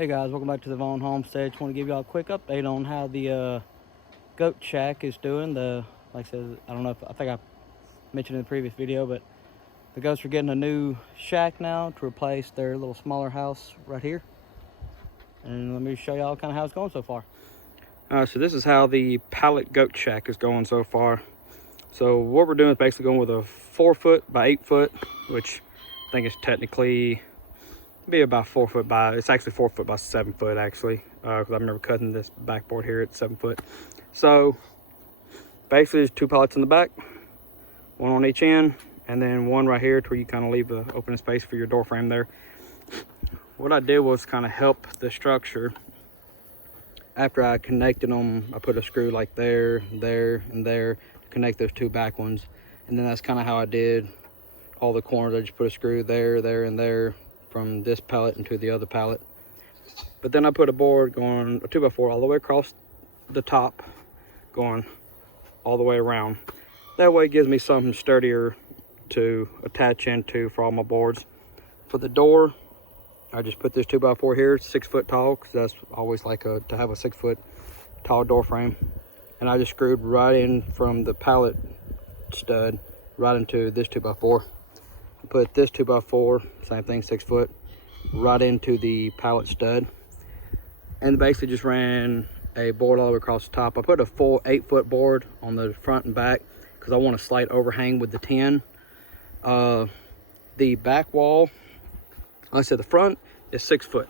Hey guys, welcome back to the Vaughn Homestead. Just want to give y'all a quick update on how the goat shack is doing. Like I said, I don't know if I think I mentioned in the previous video, but the goats are getting a new shack now to replace their little smaller house right here. And let me show y'all kind of how it's going so far. So this is how the pallet goat shack is going so far. So what we're doing is basically going with a 4 foot by 8 foot, which I think is technically be about 4 foot by, it's actually 4 foot by 7 foot actually, because I remember cutting this backboard here at 7 foot. So basically there's 2 pallets in the back, 1 on each end, and then 1 right here to where you kind of leave the open space for your door frame there. What I did was kind of help the structure. After I connected them, I put a screw like there, there, and there to connect those 2 back ones. And then that's kind of how I did all the corners. I just put a screw there, there, and there from this pallet into the other pallet. But then I put a board going, a 2x4 all the way across the top, going all the way around. That way it gives me something sturdier to attach into for all my boards. For the door, I just put this 2x4 here, 6 foot tall, because that's always like to have a 6 foot tall door frame. And I just screwed right in from the pallet stud right into this 2x4. Put this 2x4, same thing, 6 foot, right into the pallet stud. And basically just ran a board all the way across the top. I put a full 8 foot board on the front and back because I want a slight overhang with the 10. The back wall, like I said, the front is 6 foot.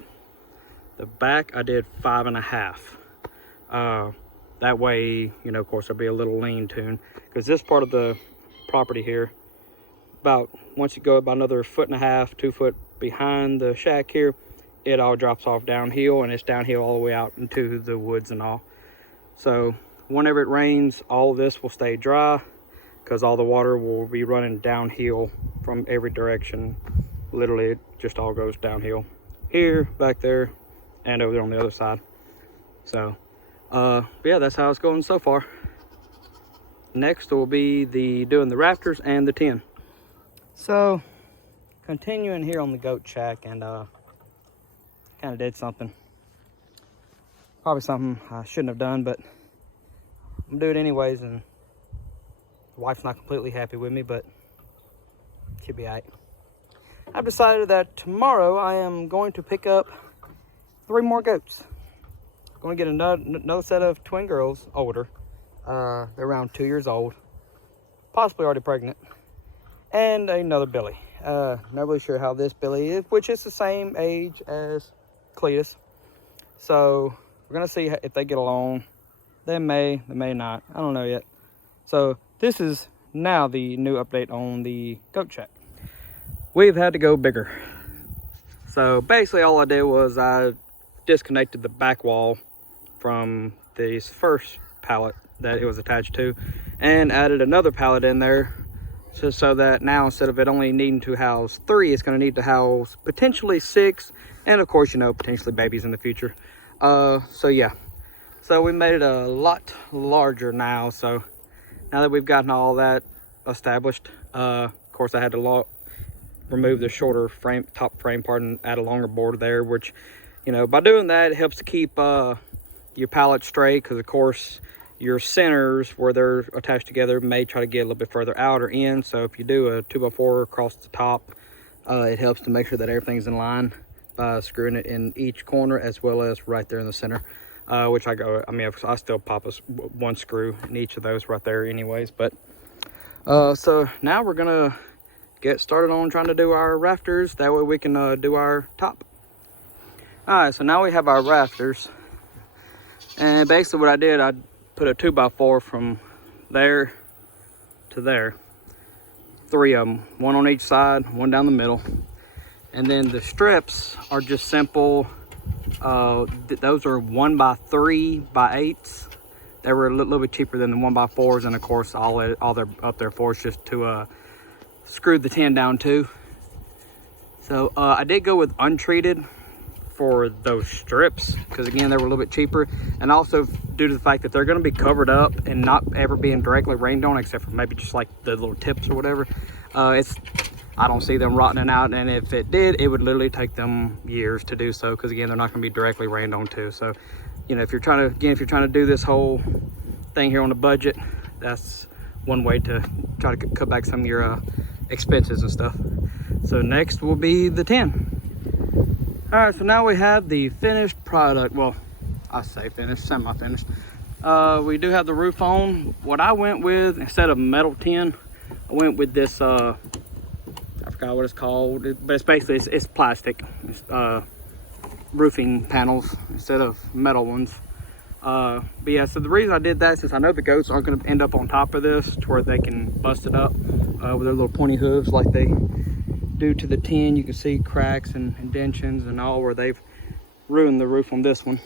The back I did 5.5. That way, you know, of course, there'll be a little lean to, because this part of the property here, about once you go about another 1.5 foot, 2 foot behind the shack here, it all drops off downhill, and it's downhill all the way out into the woods and all. So whenever it rains, all of this will stay dry because all the water will be running downhill from every direction. Literally, it just all goes downhill here, back there, and over there on the other side. So but yeah, that's how it's going so far. Next will be doing the rafters and the tin. So continuing here on the goat shack, and kind of did something, probably something I shouldn't have done, but I'm gonna do it anyways, and the wife's not completely happy with me, but she'll be all right. I've decided that tomorrow I am going to pick up 3 more goats. I'm going to get another set of twin girls, older. They're around 2 years old, possibly already pregnant, and another Billy. Not really sure how this Billy is, which is the same age as Cletus. So we're gonna see if they get along. They may not. I don't know yet. So this is now the new update on the goat shack. We've had to go bigger. So basically all I did was I disconnected the back wall from this first pallet that it was attached to, and added another pallet in there. So that now, instead of it only needing to house 3, it's going to need to house potentially 6, and of course, you know, potentially babies in the future. So yeah, so we made it a lot larger now. So now that we've gotten all that established, of course, I had to remove the shorter frame, top frame part, and add a longer board there, which, you know, by doing that, it helps to keep your pallet straight, because of course your centers where they're attached together may try to get a little bit further out or in. So if you do a 2x4 across the top, it helps to make sure that everything's in line by screwing it in each corner as well as right there in the center. Which I still pop 1 screw in each of those right there anyways. But so now we're gonna get started on trying to do our rafters. That way we can do our top. All right, so now we have our rafters. And basically what I did, I put a 2x4 from there to there, 3 of them, 1 on each side, 1 down the middle. And then the strips are just simple. Those are 1x3x8s. They were a little bit cheaper than the 1x4s, and of course all they're up there for is just to screw the tin down to. So I did go with untreated for those strips, because again, they were a little bit cheaper, and also due to the fact that they're going to be covered up and not ever being directly rained on, except for maybe just like the little tips or whatever. It's I don't see them rotting out, and if it did, it would literally take them years to do so, because again, they're not going to be directly rained onto. So, you know, if you're trying to do this whole thing here on a budget, that's one way to try to cut back some of your expenses and stuff. So next will be the 10. All right, so now we have the finished product. Well, I say finished, semi-finished. We do have the roof on. What I went with, instead of metal tin, I went with this, I forgot what it's called, but it's basically, it's plastic. It's, roofing panels instead of metal ones. But yeah, so the reason I did that is since I know the goats aren't going to end up on top of this to where they can bust it up with their little pointy hooves like they do to the tin. You can see cracks and indentions and all where they've ruined the roof on this one.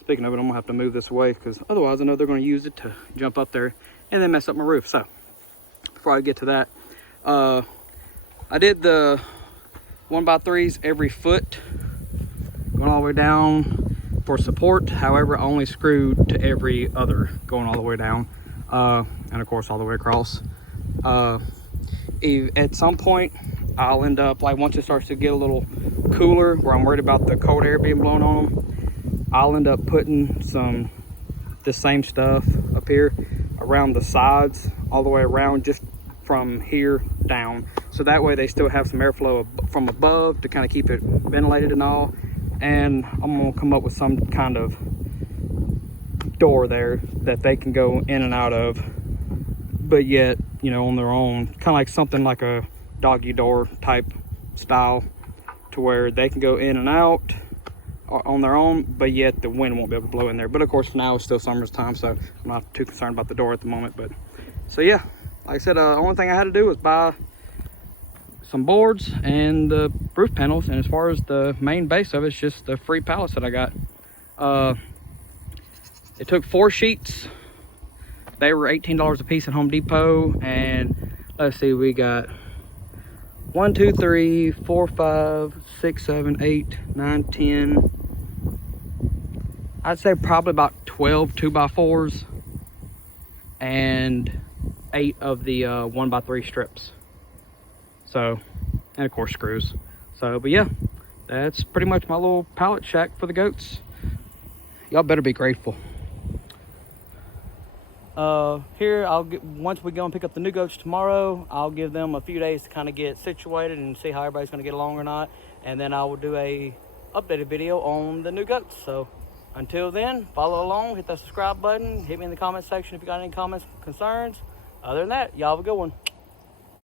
Speaking of it, I'm gonna have to move this away because otherwise I know they're going to use it to jump up there and then mess up my roof. So before I get to that, I did the 1x3s every foot going all the way down for support. However, I only screwed to every other going all the way down, and of course all the way across. At some point I'll end up, like once it starts to get a little cooler where I'm worried about the cold air being blown on them, I'll end up putting the same stuff up here around the sides all the way around, just from here down, so that way they still have some airflow from above to kind of keep it ventilated and all. And I'm gonna come up with some kind of door there that they can go in and out of, but yet, you know, on their own, kind of like something like a doggy door type style, to where they can go in and out on their own, but yet the wind won't be able to blow in there. But of course now it's still summer's time, so I'm not too concerned about the door at the moment. But so yeah, like I said, the only thing I had to do was buy some boards and the roof panels, and as far as the main base of it, it's just the free pallets that I got. It took 4 sheets. They were $18 a piece at Home Depot, and let's see, we got 1, 2, 3, 4, 5, 6, 7, 8, 9, 10. I'd say probably about 12 2x4s and 8 of the 1x3 strips. So, and of course screws. So, but yeah, that's pretty much my little pallet shack for the goats. Y'all better be grateful. Here, once we go and pick up the new goats tomorrow, I'll give them a few days to kind of get situated and see how everybody's going to get along or not. And then I will do a updated video on the new goats. So until then, follow along, hit that subscribe button, hit me in the comment section if you got any comments, concerns. Other than that, y'all have a good one.